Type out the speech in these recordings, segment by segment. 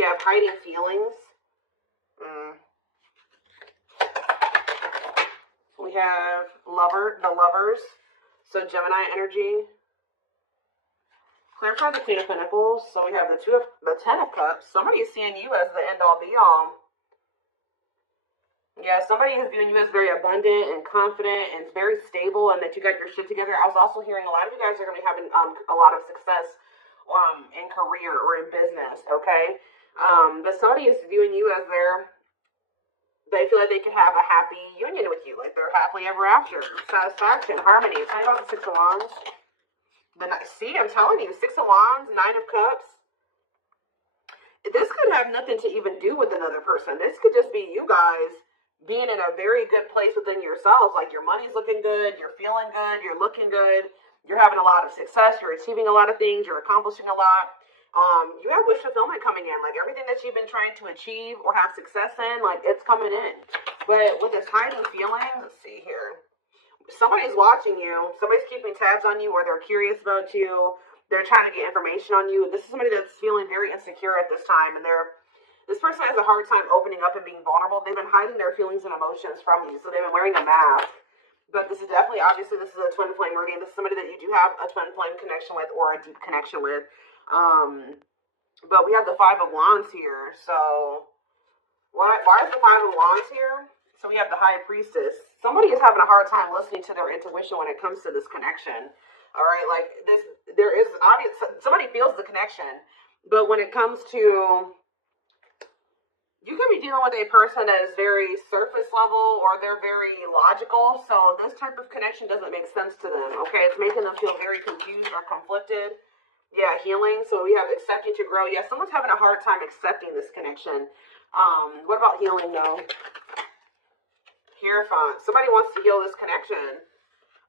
We have hiding feelings. We have the lovers. So Gemini energy. Clarify the Queen of Pentacles. So we have the Ten of Cups. Somebody is seeing you as the end all be all. Yeah, somebody is viewing you as very abundant and confident and very stable, and that you got your shit together. I was also hearing a lot of you guys are going to be having a lot of success in career or in business, okay? But somebody is viewing you as they feel like they could have a happy union with you, like they're happily ever after, satisfaction, harmony. Tell me about the Six of Wands. See, I'm telling you, Six of Wands, Nine of Cups. This could have nothing to even do with another person. This could just be you guys being in a very good place within yourselves. Like your money's looking good, you're feeling good, you're looking good, you're having a lot of success, you're achieving a lot of things, you're accomplishing a lot. You have wish fulfillment coming in. Like everything that you've been trying to achieve or have success in, like it's coming in. But with this hiding feeling, let's see here. Somebody's watching you, somebody's keeping tabs on you, or they're curious about you, they're trying to get information on you. This is somebody that's feeling very insecure at this time, and this person has a hard time opening up and being vulnerable. They've been hiding their feelings and emotions from you, so they've been wearing a mask. But this is definitely, obviously, this is a twin flame reading. This is somebody that you do have a twin flame connection with or a deep connection with. But we have the Five of Wands here. So why is the Five of Wands here? So we have the High Priestess. Somebody is having a hard time listening to their intuition when it comes to this connection. All right, like this, there is obvious, somebody feels the connection, but when it comes to, you could be dealing with a person that is very surface level or they're very logical. So this type of connection doesn't make sense to them. Okay, it's making them feel very confused or conflicted. Yeah, healing. So we have accepting to grow. Yeah, someone's having a hard time accepting this connection. What about healing though? Hierophant. Somebody wants to heal this connection.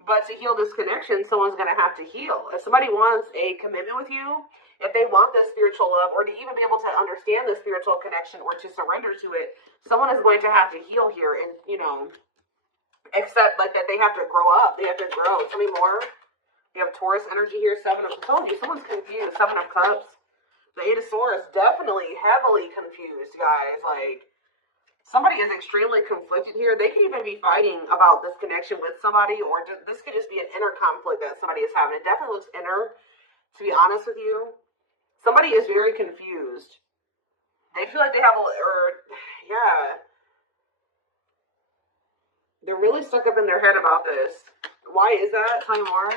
But to heal this connection, someone's going to have to heal. If somebody wants a commitment with you, if they want this spiritual love, or to even be able to understand the spiritual connection or to surrender to it, someone is going to have to heal here and, accept like that they have to grow up. They have to grow. Tell me more. We have Taurus energy here, Seven of, I told you, someone's confused. Seven of Cups. The Eight of Swords, definitely heavily confused, guys. Like, somebody is extremely conflicted here. They could even be fighting about this connection with somebody, or this could just be an inner conflict that somebody is having. It definitely looks inner, to be honest with you. Somebody is very confused. They feel like they have they're really stuck up in their head about this. Why is that? Tell me more.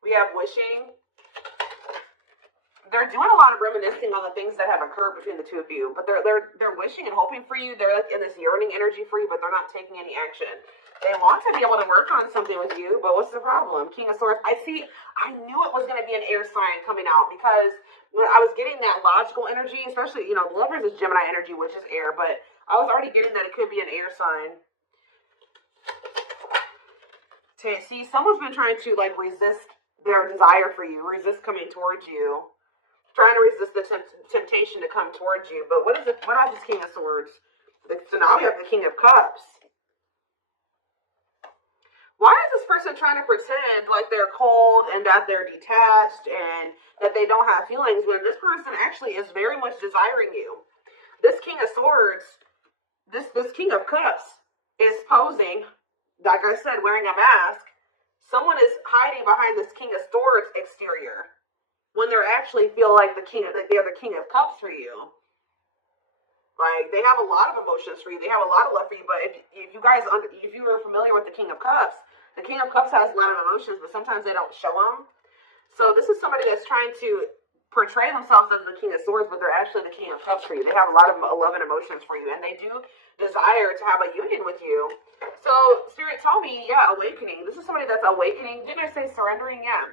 We have wishing. They're doing a lot of reminiscing on the things that have occurred between the two of you, but they're wishing and hoping for you. They're like in this yearning energy for you, but they're not taking any action. They want to be able to work on something with you, but what's the problem? King of Swords. I knew it was going to be an air sign coming out, because when I was getting that logical energy, especially, the Lovers is Gemini energy, which is air, but I was already getting that it could be an air sign. See, someone's been trying to resist their desire for you, resist coming towards you, trying to resist the temptation to come towards you. But what about this King of Swords? So now we have the King of Cups. Why is this person trying to pretend like they're cold and that they're detached and that they don't have feelings, when this person actually is very much desiring you? This King of Swords, this King of Cups is posing, like I said, wearing a mask. Someone is hiding behind this King of Swords exterior when they actually feel like they're the King of Cups for you. Like, they have a lot of emotions for you. They have a lot of love for you. But if you are familiar with the King of Cups has a lot of emotions, but sometimes they don't show them. So this is somebody that's trying to portray themselves as the King of Swords, but they're actually the King of Cups for you. They have a lot of love and emotions for you, and they do desire to have a union with you. So Spirit told me, awakening. This is somebody that's awakening. Didn't I say surrendering? Yeah.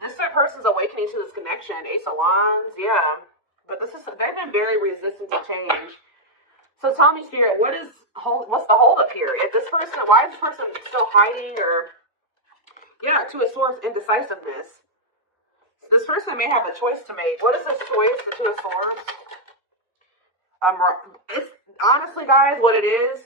This person's awakening to this connection. Ace of Wands, yeah. But they've been very resistant to change. So tell me, Spirit, what's the holdup here? Why is this person still hiding, or, Two of Swords, indecisiveness. This person may have a choice to make. What is this choice, the Two of Swords? It's honestly, guys, what it is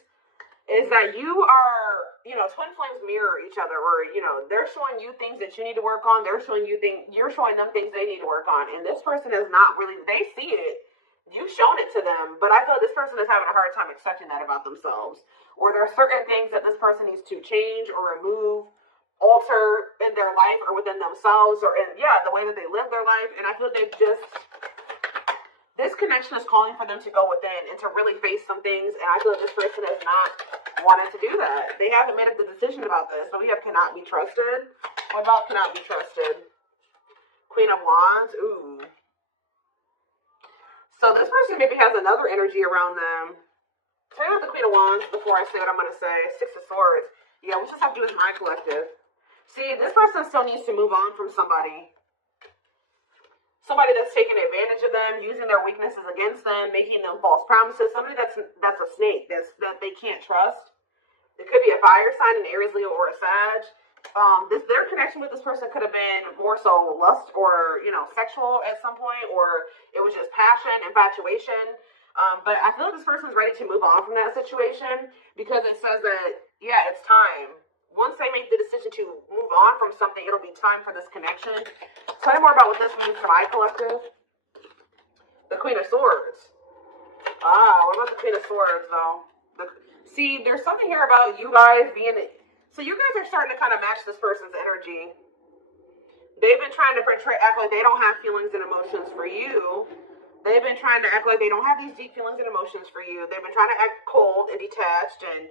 that you are, twin flames mirror each other, or, they're showing you things that you need to work on. You're showing them things they need to work on. And this person is not really, they see it. You've shown it to them, but I feel this person is having a hard time accepting that about themselves. Or there are certain things that this person needs to change or remove, alter in their life or within themselves, or in, yeah, the way that they live their life. And I feel they've just, this connection is calling for them to go within and to really face some things. And I feel that this person has not wanted to do that. They haven't made up the decision about this. So we have cannot be trusted. What about cannot be trusted? Queen of Wands. Ooh. So this person maybe has another energy around them. Tell me about the Queen of Wands before I say what I'm going to say. Six of Swords. Yeah, we just have to do is my collective. See, this person still needs to move on from somebody. Somebody that's taking advantage of them, using their weaknesses against them, making them false promises. Somebody that's a snake, that they can't trust. It could be a fire sign, an Aries, Leo, or a Sag. Their connection with this person could have been more so lust or, sexual at some point, or it was just passion, infatuation. But I feel like this person's ready to move on from that situation because it says that, yeah, it's time. Once they make the decision to move on from something, it'll be time for this connection. Tell me more about what this means for my collective. The Queen of Swords. What about the Queen of Swords, though? See, there's something here about you guys being... So you guys are starting to kind of match this person's energy. They've been trying to act like they don't have feelings and emotions for you. They've been trying to act like they don't have these deep feelings and emotions for you. They've been trying to act cold and detached, and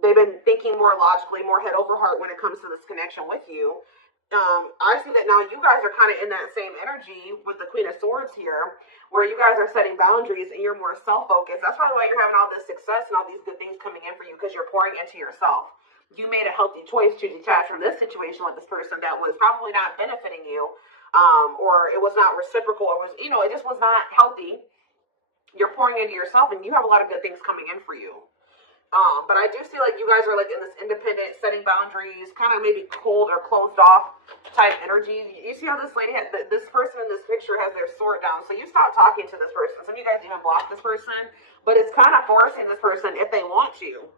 they've been thinking more logically, more head over heart when it comes to this connection with you. I see that now you guys are kind of in that same energy with the Queen of Swords here, where you guys are setting boundaries and you're more self-focused. That's probably why you're having all this success and all these good things coming in for you, because you're pouring into yourself. You made a healthy choice to detach from this situation with this person that was probably not benefiting you, or it was not reciprocal, or it just was not healthy. You're pouring into yourself and you have a lot of good things coming in for you. But I do see like you guys are like in this independent, setting boundaries, kind of maybe cold or closed off type energy. You see how this lady has, this person in this picture has their sword down. So you stop talking to this person. Some of you guys even block this person, but it's kind of forcing this person, if they want to,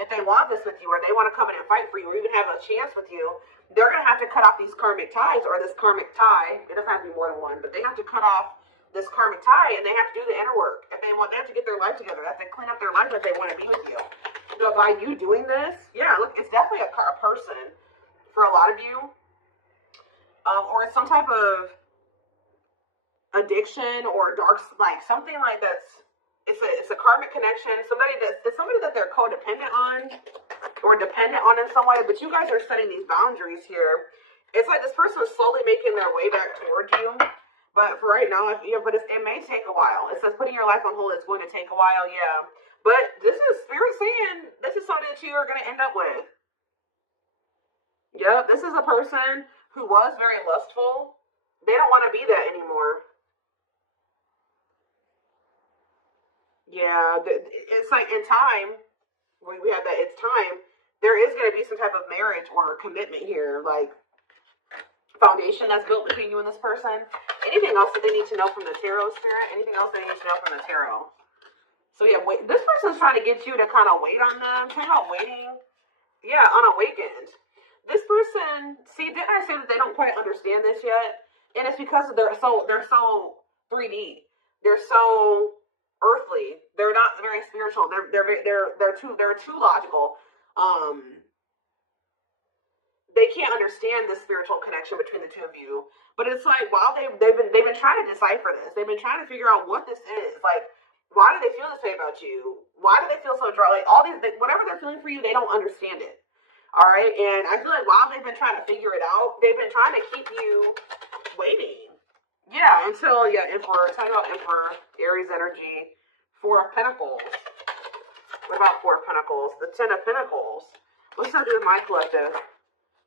if they want this with you, or they want to come in and fight for you, or even have a chance with you, they're going to have to cut off these karmic ties, or this karmic tie. It doesn't have to be more than one, but they have to cut off this karmic tie, and they have to do the inner work. If they have to get their life together. They have to clean up their life if they want to be with you. So by you doing this, yeah, look, it's definitely a person for a lot of you, or it's some type of addiction or dark, like something like that's. It's a karmic connection. Somebody that they're codependent on or dependent on in some way. But you guys are setting these boundaries here. It's like this person is slowly making their way back towards you. But for right now, but it may take a while. It says putting your life on hold is going to take a while, yeah. But this is Spirit saying this is something that you are going to end up with. Yep, this is a person who was very lustful. They don't want to be that anymore. Yeah, it's like in time, when we have that, it's time, there is going to be some type of marriage or commitment here, like foundation that's built between you and this person. Anything else that they need to know from the tarot, Spirit? Anything else they need to know from the tarot? So yeah, wait. This person's trying to get you to kind of wait on them. Talk about waiting. Yeah, unawakened. This person, see, didn't I say that they don't quite understand this yet? And it's because they're so 3D. They're so earthly. They're not very spiritual. They're too logical. They can't understand the spiritual connection between the two of you. But it's like, while they've been trying to decipher this. They've been trying to figure out what this is. Like, why do they feel this way about you? Why do they feel so dry? Like, all these, whatever they're feeling for you, they don't understand it. All right? And I feel like while they've been trying to figure it out, they've been trying to keep you waiting. Yeah, until, Emperor. Talking about Emperor, Aries energy, Four of Pentacles. What about Four of Pentacles? The Ten of Pentacles. What's that do with my collective?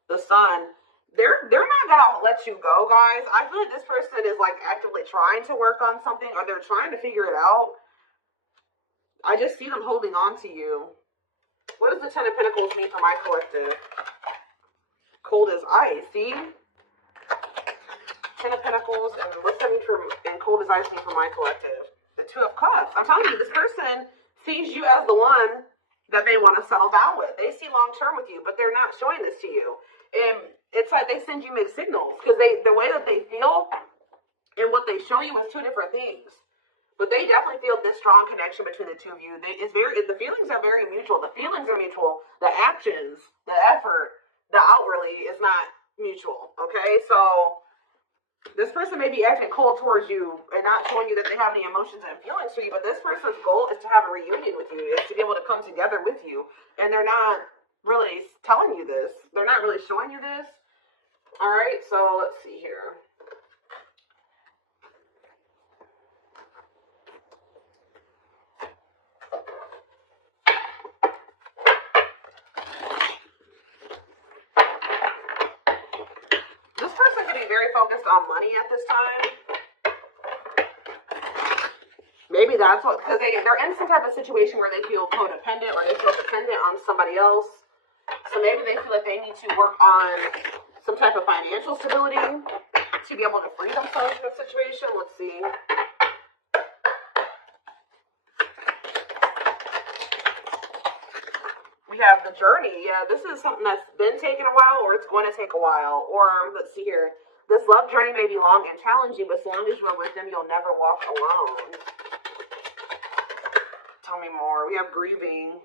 The Sun. They're not gonna let you go, guys. I feel like this person is like actively trying to work on something, or they're trying to figure it out. I just see them holding on to you. What does the Ten of Pentacles mean for my collective? Cold as ice. See? Ten of Pentacles, and what's that mean and cold as ice mean for my collective? The Two of Cups. I'm telling you, this person sees you as the one that they want to settle down with. They see long term with you, but they're not showing this to you. And it's like they send you mixed signals because the way that they feel And what they show you is two different things. But they definitely feel this strong connection between the two of you. The feelings are very mutual. The feelings are mutual. The actions, the effort, the outwardly is not mutual. Okay, so this person may be acting cold towards you and not showing you that they have any emotions and feelings for you. But this person's goal is to have a reunion with you, is to be able to come together with you. And they're not really telling you this. They're not really showing you this. All right, so let's see here. Very focused on money at this time. Maybe that's what, because they're in some type of situation where they feel codependent or they feel dependent on somebody else. So maybe they feel like they need to work on some type of financial stability to be able to free themselves from the situation. Let's see. We have the journey. Yeah, this is something that's been taking a while, or it's going to take a while. Or let's see here. This love journey may be long and challenging, but as long as you're with them, you'll never walk alone. Tell me more. We have grieving.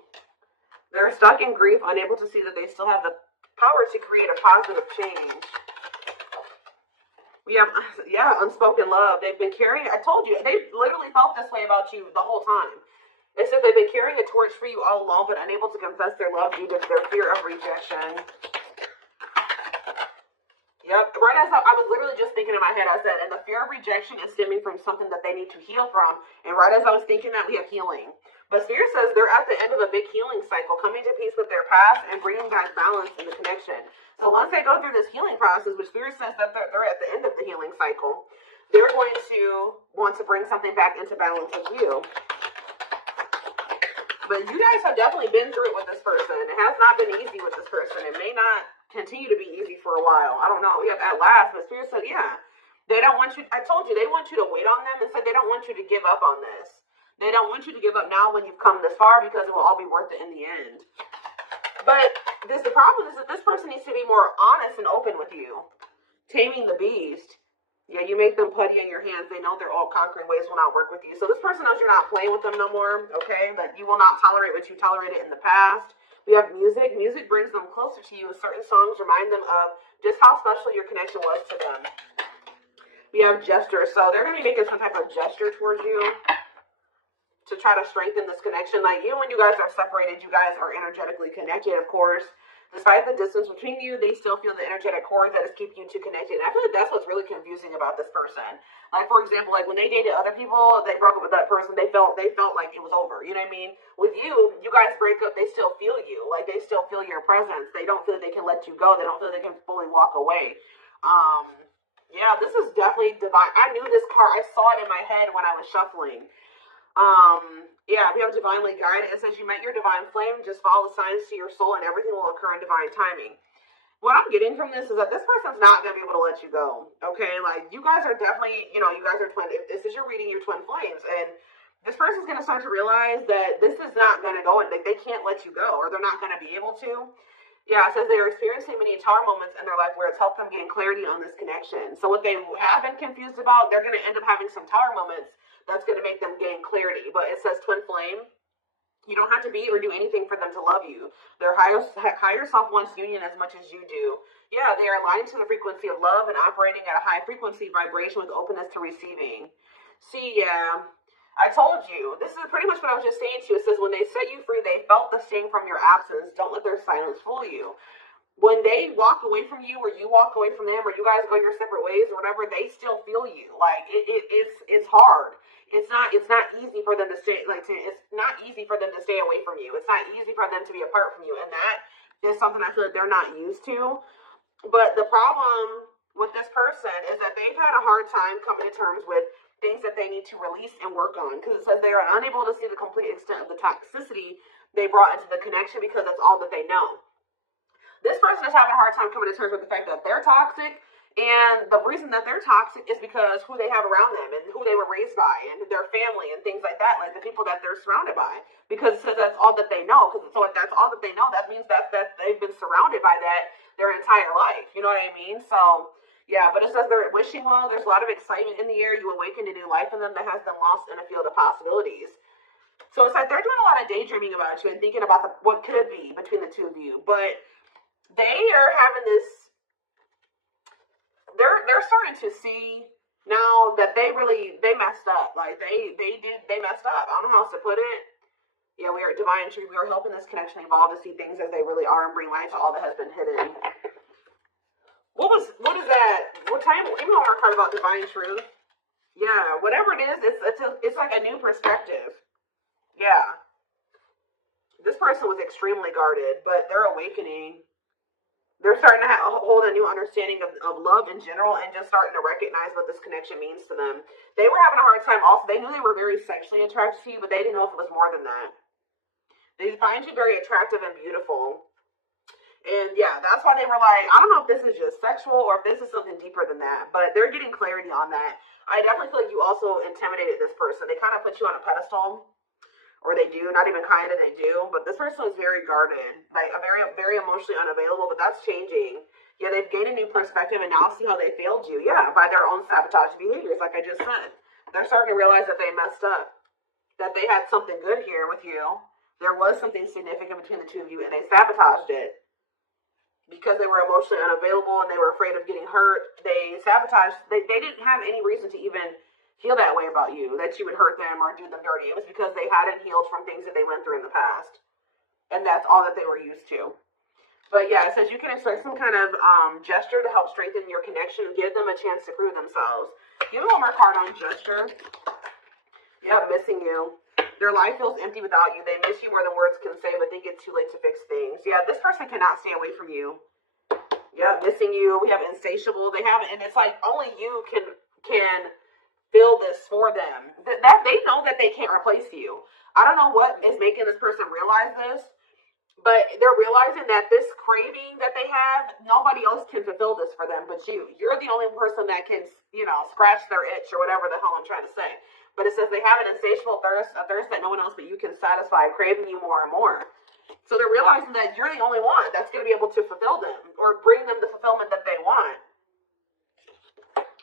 They're stuck in grief, unable to see that they still have the power to create a positive change. We have, unspoken love. They've been carrying, I told you, they literally felt this way about you the whole time. They said they've been carrying a torch for you all along, but unable to confess their love due to their fear of rejection. Yep, right as I was literally just thinking in my head, I said, and the fear of rejection is stemming from something that they need to heal from. And right as I was thinking that, we have healing. But Spirit says they're at the end of a big healing cycle, coming to peace with their past and bringing back balance in the connection. So once they go through this healing process, which Spirit says that they're at the end of the healing cycle, they're going to want to bring something back into balance with you. But you guys have definitely been through it with this person. It has not been easy with this person. It may not continue to be easy for a while. I don't know. We have at last, but Spirit said, yeah, they don't want you. I told you, they want you to wait on them and said they don't want you to give up on this. They don't want you to give up now when you've come this far, because it will all be worth it in the end. But the problem is that this person needs to be more honest and open with you. Taming the beast. Yeah, you make them putty in your hands. They know their all conquering ways will not work with you. So this person knows you're not playing with them no more, okay? That you will not tolerate what you tolerated in the past. We have music. Music brings them closer to you. Certain songs remind them of just how special your connection was to them. We have gesture. So they're going to be making some type of gesture towards you to try to strengthen this connection. Like, even when you guys are separated, you guys are energetically connected, of course. Despite the distance between you, they still feel the energetic cord that is keeping you two connected. And I feel like that's what's really confusing about this person. Like, for example, like when they dated other people, they broke up with that person, they felt like it was over. You know what I mean? With you, you guys break up, they still feel you. Like, they still feel your presence. They don't feel they can let you go. They don't feel they can fully walk away. Yeah, this is definitely divine. I knew this card. I saw it in my head when I was shuffling. Yeah, we have divinely guided. It says you met your divine flame, just follow the signs to your soul and everything will occur in divine timing. What I'm getting from this is that this person's not going to be able to let you go, okay? Like, you guys are definitely, you guys are twin. If this is your reading, you're twin flames, and this person's going to start to realize that this is not going to go, and they can't let you go, or they're not going to be able to. Yeah, it says they are experiencing many tower moments in their life where it's helped them gain clarity on this connection. So what they have been confused about, they're going to end up having some tower moments that's going to make them gain clarity. But it says twin flame. You don't have to be or do anything for them to love you. Their higher self wants union as much as you do. Yeah, they are aligned to the frequency of love and operating at a high frequency vibration with openness to receiving. See, yeah, I told you. This is pretty much what I was just saying to you. It says when they set you free, they felt the sting from your absence. Don't let their silence fool you. When they walk away from you, or you walk away from them, or you guys go your separate ways, or whatever, they still feel you. Like, it's hard. It's not easy for them to stay, it's not easy for them to stay away from you. It's not easy for them to be apart from you. And that is something I feel like they're not used to. But the problem with this person is that they've had a hard time coming to terms with things that they need to release and work on. Because it says they are unable to see the complete extent of the toxicity they brought into the connection because that's all that they know. This person is having a hard time coming to terms with the fact that they're toxic. And the reason that they're toxic is because who they have around them and who they were raised by and their family and things like that, like the people that they're surrounded by. Because it says that's all that they know. So if that's all that they know, that means that they've been surrounded by that their entire life. You know what I mean? So, Yeah, but it says they're wishing well. There's a lot of excitement in the air. You awaken to new life in them that has been lost in a field of possibilities. So it's like they're doing a lot of daydreaming about you and thinking about what could be between the two of you. But they are having this. They're starting to see now that they messed up. Like they messed up. I don't know how else to put it. Yeah, we are divine truth. We are helping this connection evolve to see things as they really are and bring light to all that has been hidden. What is that? What time? Even on our card about divine truth. Yeah, whatever it is, it's like a new perspective. Yeah. This person was extremely guarded, but they're awakening. They're starting to hold a new understanding of love in general and just starting to recognize what this connection means to them. They were having a hard time also. They knew they were very sexually attracted to you, but they didn't know if it was more than that. They find you very attractive and beautiful. And yeah, that's why they were like, I don't know if this is just sexual or if this is something deeper than that, but they're getting clarity on that. I definitely feel like you also intimidated this person. They kind of put you on a pedestal, or they do, not even kind of, they do, but this person is very guarded, like a very, very emotionally unavailable, but that's changing. Yeah, they've gained a new perspective and now see how they failed you. Yeah, by their own sabotage behaviors, like I just said. They're starting to realize that they messed up, that they had something good here with you. There was something significant between the two of you and they sabotaged it. Because they were emotionally unavailable and they were afraid of getting hurt, they sabotaged. They didn't have any reason to even feel that way about you, that you would hurt them or do them dirty. It was because they hadn't healed from things that they went through in the past. And that's all that they were used to. But yeah, it says you can expect some kind of gesture to help strengthen your connection and give them a chance to prove themselves. Give me one more card on gesture. Yeah, missing you. Their life feels empty without you. They miss you more than words can say, but think it's too late to fix things. Yeah, this person cannot stay away from you. Yeah, missing you. We have insatiable. They have, and it's like only you can feel this for them. That they know that they can't replace you. I don't know what is making this person realize this, but they're realizing that this craving that they have, nobody else can fulfill this for them but you. You're the only person that can, scratch their itch or whatever the hell I'm trying to say. But it says they have an insatiable thirst, a thirst that no one else but you can satisfy, craving you more and more. So they're realizing that you're the only one that's going to be able to fulfill them or bring them the fulfillment that they want.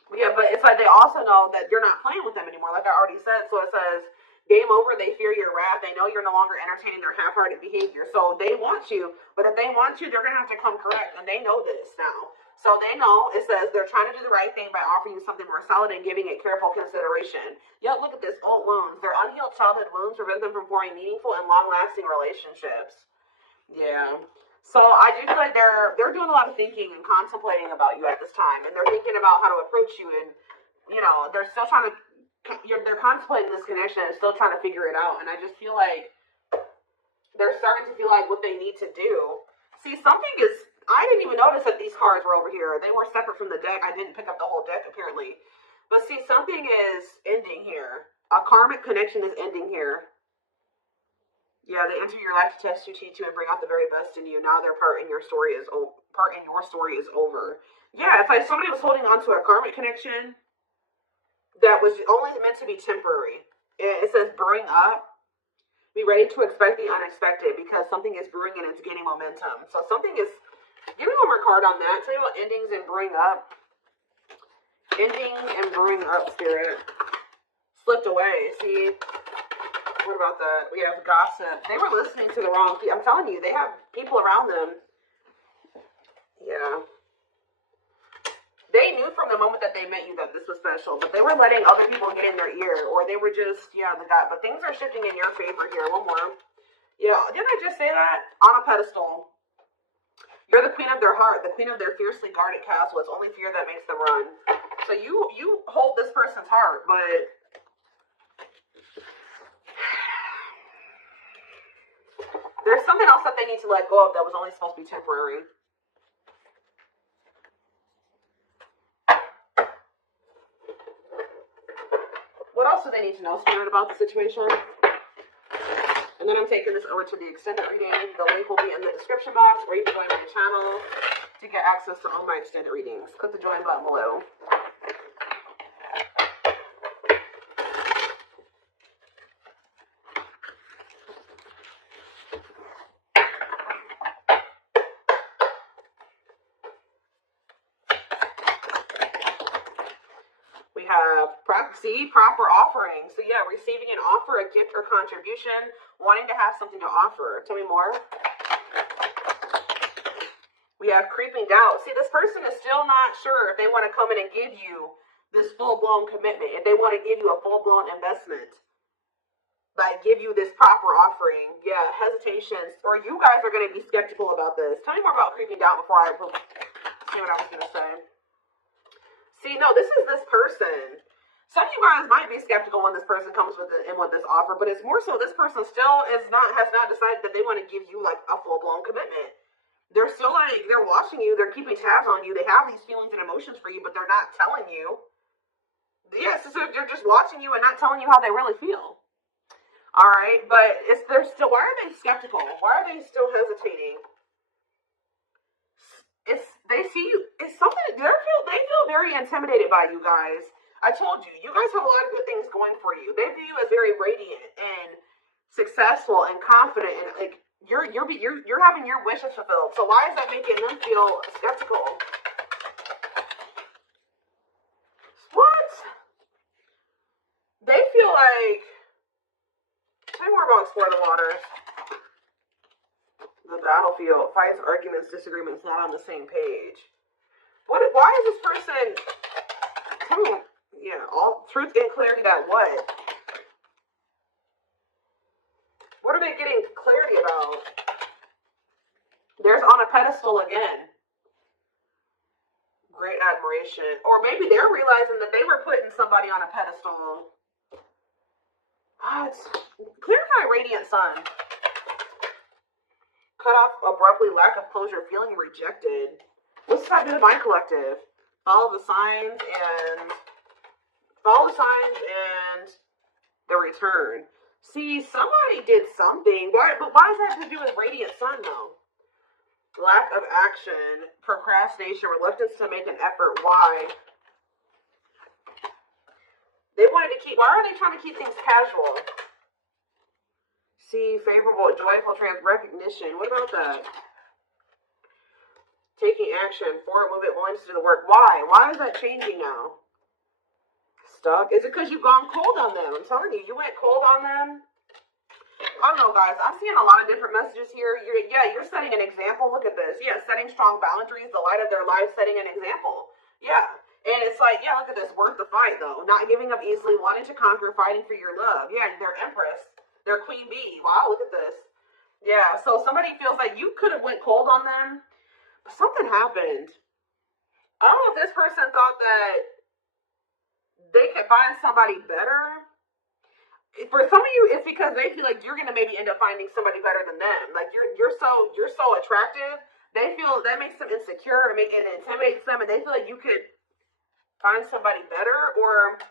Yeah, but it's like they also know that you're not playing with them anymore, like I already said. So it says, game over, they fear your wrath. They know you're no longer entertaining their half-hearted behavior. So they want you, but if they want you, they're going to have to come correct, and they know this now. So they know, it says, they're trying to do the right thing by offering you something more solid and giving it careful consideration. Yet, look at this, old wounds. Their unhealed childhood wounds prevent them from forming meaningful and long-lasting relationships. Yeah. So I do feel like they're doing a lot of thinking and contemplating about you at this time, and they're thinking about how to approach you, and, they're still trying to, they're contemplating this connection and still trying to figure it out, and I just feel like they're starting to feel like what they need to do. See, I didn't even notice that these cards were over here. They were separate from the deck. I didn't pick up the whole deck, apparently. But see, something is ending here. A karmic connection is ending here. Yeah, they enter your life to test you, teach you, and bring out the very best in you. Now their part in your story is over. Yeah, it's like somebody was holding on to a karmic connection that was only meant to be temporary. It says brewing up. Be ready to expect the unexpected because something is brewing and it's gaining momentum. So something is... Give me one more card on that. Tell you about endings and brewing up. Ending and brewing up, Spirit. Slipped away. See? What about that? We have gossip. They were listening to the wrong people. I'm telling you, they have people around them. Yeah. They knew from the moment that they met you that this was special, but they were letting other people get in their ear, or they were just, but things are shifting in your favor here. One more. Yeah, didn't I just say that? On a pedestal. You're the queen of their heart, the queen of their fiercely guarded castle. It's only fear that makes them run. So you hold this person's heart, but there's something else that they need to let go of that was only supposed to be temporary. What else do they need to know, Spirit, about the situation? And then I'm taking this over to the extended reading. The link will be in the description box, or you can join my channel to get access to all my extended readings. Click the join button below. See, proper offering. So yeah, receiving an offer, a gift or contribution, wanting to have something to offer. Tell me more. We have creeping doubt. See, this person is still not sure if they want to come in and give you this full-blown commitment, if they want to give you a full-blown investment, like give you this proper offering. Yeah, hesitations, or you guys are going to be skeptical about this. Tell me more about creeping doubt before I see what I was going to say. See, no, this is this person. Some of you guys might be skeptical when this person comes with this offer, but it's more so this person still has not decided that they want to give you like a full-blown commitment. They're still like, they're watching you, they're keeping tabs on you, they have these feelings and emotions for you, but they're not telling you. Yes, so they're just watching you and not telling you how they really feel. All right, but they're still, why are they skeptical? Why are they still hesitating? They see you, it's something, they feel very intimidated by you guys. I told you, you guys have a lot of good things going for you. They view you as very radiant and successful and confident, and like you're having your wishes fulfilled. So why is that making them feel skeptical? What? They feel like. Tell me more about Explore the Waters. The battlefield, fights, arguments, disagreements, not on the same page. Why is this person? Tell me. Yeah, all truth and clarity that what? What are they getting clarity about? There's on a pedestal again. Great admiration. Or maybe they're realizing that they were putting somebody on a pedestal. Clarify radiant sun. Cut off abruptly, lack of closure, feeling rejected. What's this have to do with my collective? Follow the signs and the return. See, somebody did something. But why does that have to do with radiant sun, though? Lack of action, procrastination, reluctance to make an effort. Why? Why are they trying to keep things casual? See, favorable, joyful, recognition. What about that? Taking action, forward movement, willing to do the work. Why? Why is that changing now? Stuck? Is it because you've gone cold on them? I'm telling you, you went cold on them. I don't know, guys. I'm seeing a lot of different messages here. You're setting an example. Look at this. Yeah, setting strong boundaries, the light of their life, setting an example. Yeah. And it's like, yeah, look at this. Worth the fight, though. Not giving up easily, wanting to conquer, fighting for your love. Yeah, they're Empress. They're Queen Bee. Wow, look at this. Yeah, so somebody feels like you could have went cold on them, but something happened. I don't know if this person thought that they could find somebody better. For some of you, it's because they feel like you're gonna maybe end up finding somebody better than them. Like you're so attractive. They feel that makes them insecure and intimidates them, and they feel like you could find somebody better. Or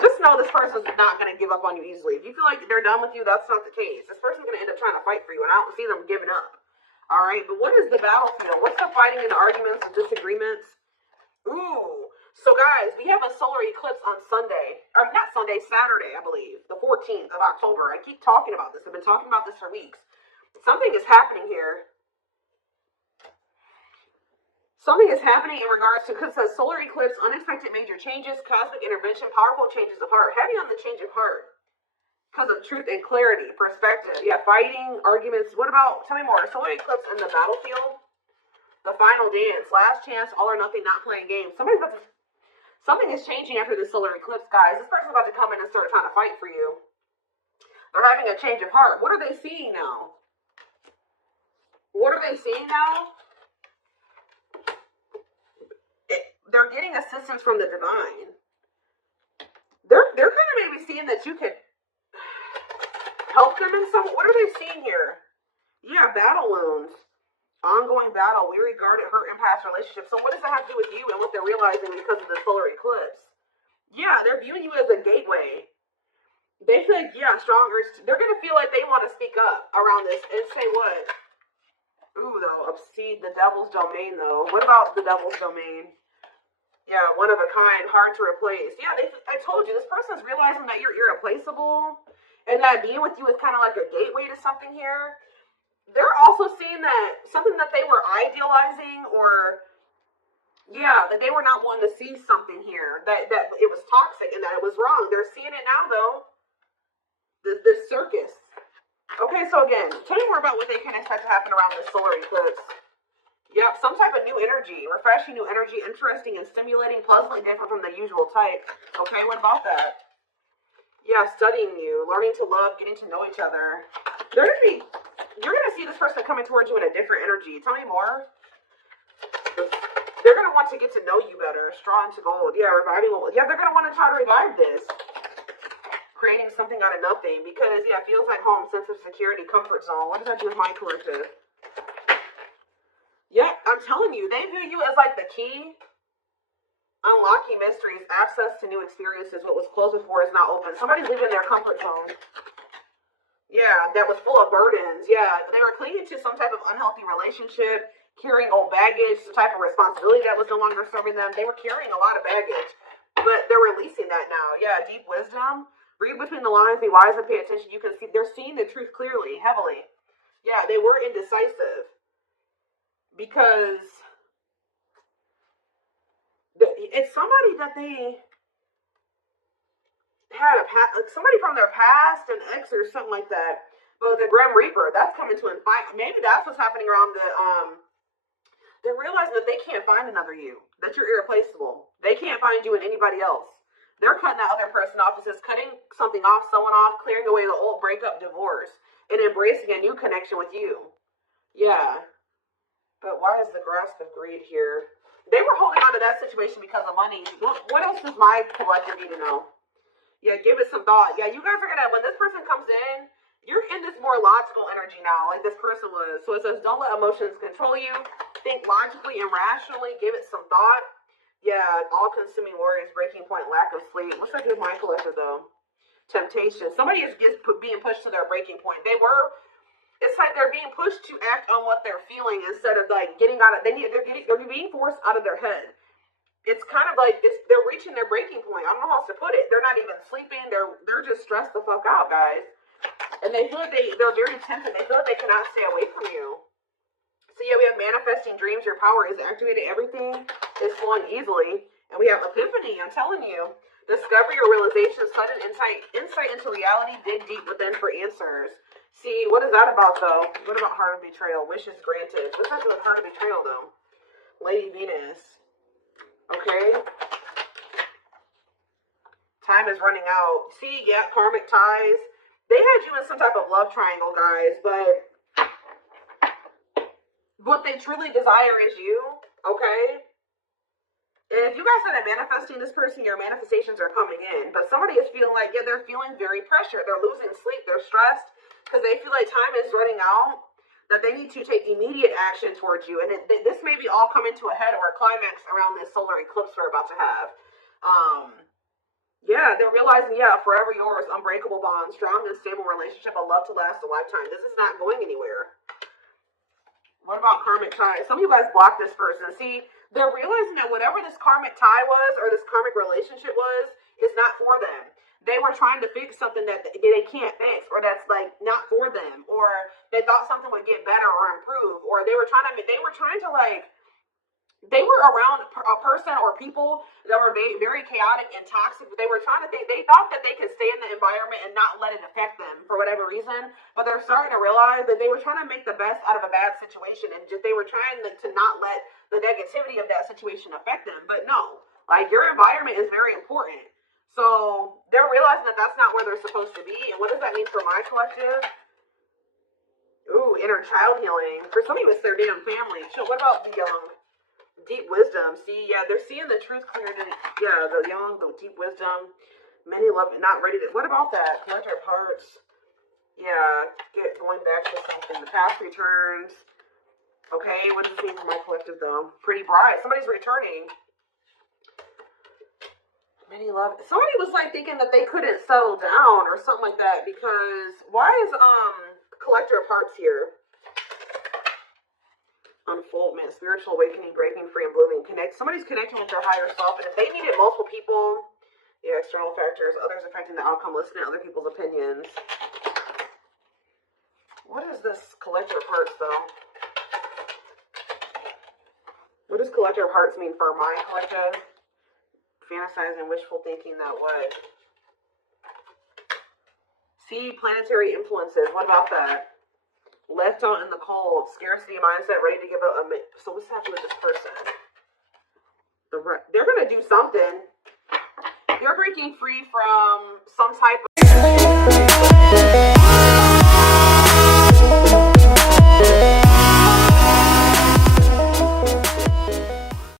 just know this person's not gonna give up on you easily. If you feel like they're done with you, that's not the case. This person's gonna end up trying to fight for you, and I don't see them giving up. All right, but what is the battlefield? What's the fighting and arguments and disagreements? Ooh. So guys, we have a solar eclipse on Sunday, or not Sunday, Saturday, I believe, the 14th of October. I keep talking about this. I've been talking about this for weeks. Something is happening here. Something is happening in regards to, because it says solar eclipse, unexpected major changes, cosmic intervention, powerful changes of heart. Heavy on the change of heart because of truth and clarity, perspective. Yeah, fighting, arguments. What about, tell me more, solar eclipse in the battlefield? The final dance, last chance, all or nothing, not playing games. Something is changing after this solar eclipse, guys. This person's about to come in and start trying to fight for you. They're having a change of heart. What are they seeing now? What are they seeing now? They're getting assistance from the divine. They're kind of maybe seeing that you could help them in some. What are they seeing here? Yeah, battle wounds. Ongoing battle, we regarded hurt and past relationships. So what does that have to do with you and what they're realizing because of the solar eclipse? Yeah, they're viewing you as a gateway. They feel like, yeah, stronger. They're going to feel like they want to speak up around this and say what? Ooh, though, exceed the devil's domain, though. What about the devil's domain? Yeah, one of a kind, hard to replace. Yeah, I told you, this person's realizing that you're irreplaceable and that being with you is kind of like a gateway to something here. They're also seeing that something that they were idealizing or Yeah, that they were not wanting to see something here, that it was toxic and that it was wrong. They're seeing it now, though. This circus. Okay, so again, tell me more about what they can expect to happen around this solar eclipse. Yep, some type of new energy, refreshing new energy, interesting and stimulating, pleasantly different from the usual type. Okay, what about that? Yeah, studying you, learning to love, getting to know each other. You're gonna see this person coming towards you in a different energy. Tell me more. They're gonna want to get to know you better. Straw into gold. Yeah, reviving. Yeah, they're gonna want to try to revive this. Creating something out of nothing because, yeah, it feels like home, sense of security, comfort zone. What does that do with my collective? Yeah, I'm telling you, they view you as like the key. Unlocking mysteries, access to new experiences. What was closed before is now open. Somebody's leaving their comfort zone. Yeah, that was full of burdens. Yeah, they were clinging to some type of unhealthy relationship, carrying old baggage, some type of responsibility that was no longer serving them. They were carrying a lot of baggage, but they're releasing that now. Yeah, deep wisdom. Read between the lines, be wise and pay attention. You can see they're seeing the truth clearly, heavily. Yeah, they were indecisive because it's somebody that they had like somebody from their past, an ex or something like that. But the Grim Reaper, that's coming to invite. Maybe that's what's happening around the They're realizing that they can't find another you. That you're irreplaceable. They can't find you in anybody else. They're cutting that other person off. It's just cutting something off, someone off, clearing away the old breakup, divorce, and embracing a new connection with you. Yeah. But why is the grasp of greed here? They were holding on to that situation because of money. What else does my collector need to know? Yeah, give it some thought. Yeah, you guys are gonna, when this person comes in, you're in this more logical energy now, like this person was. So it says, don't let emotions control you. Think logically and rationally. Give it some thought. Yeah, all-consuming worries, breaking point, lack of sleep. What's that do with my collector, though? Temptation. Somebody is being pushed to their breaking point. It's like they're being pushed to act on what they're feeling instead of like getting out of, they're being forced out of their head. It's kind of like they're reaching their breaking point. I don't know how else to put it. They're not even sleeping. They're just stressed the fuck out, guys. And they feel like they're very tempted. They feel like they cannot stay away from you. So yeah, we have manifesting dreams. Your power is activated. Everything is flowing easily. And we have epiphany. I'm telling you. Discovery or realization, sudden insight into reality. Dig deep within for answers. See, what is that about, though? What about heart of betrayal? Wishes granted. What's that with heart of betrayal, though? Lady Venus. Okay. Time is running out. See, yeah, karmic ties. They had you in some type of love triangle, guys, but what they truly desire is you, okay? And if you guys are manifesting this person, your manifestations are coming in. But somebody is feeling like, yeah, they're feeling very pressured. They're losing sleep. They're stressed because they feel like time is running out, that they need to take immediate action towards you. And this may be all coming to a head or a climax around this solar eclipse we're about to have. Yeah, they're realizing, yeah, forever yours, unbreakable bond, strong and stable relationship, a love to last a lifetime. This is not going anywhere. What about karmic ties? Some of you guys blocked this person. See, they're realizing that whatever this karmic tie was or this karmic relationship was is not for them. They were trying to fix something that they can't fix, or that's like not for them, or they thought something would get better or improve, or they were trying to like, they were around a person or people that were very, very chaotic and toxic, but they thought that they could stay in the environment and not let it affect them for whatever reason, but they're starting to realize that they were trying to make the best out of a bad situation, and just they were trying to not let the negativity of that situation affect them. But no, like, your environment is very important. So they're realizing that that's not where they're supposed to be. And what does that mean for my collective? Ooh, inner child healing. For some of you, it's their damn family. So what about the deep wisdom? See, yeah, they're seeing the truth clearly. Yeah, the young, the deep wisdom. Many love it, not ready to. What about that? Collector of hearts. Yeah, going back to something. The past returns. Okay, what does this mean for my collective, though? Pretty bright. Somebody's returning. Many love. Somebody was like thinking that they couldn't settle down or something like that, because why is collector of hearts here? Unfoldment, spiritual awakening, breaking free and blooming. Somebody's connecting with their higher self, and if they needed multiple people, yeah, external factors, others affecting the outcome, listening to other people's opinions. What is this collector of hearts, though? What does collective hearts mean for my collective? Fantasizing, wishful thinking, that would. See, planetary influences. What about that? Left out in the cold. Scarcity mindset, ready to give a so what's happening with this person? They're going to do something. They're breaking free from some type of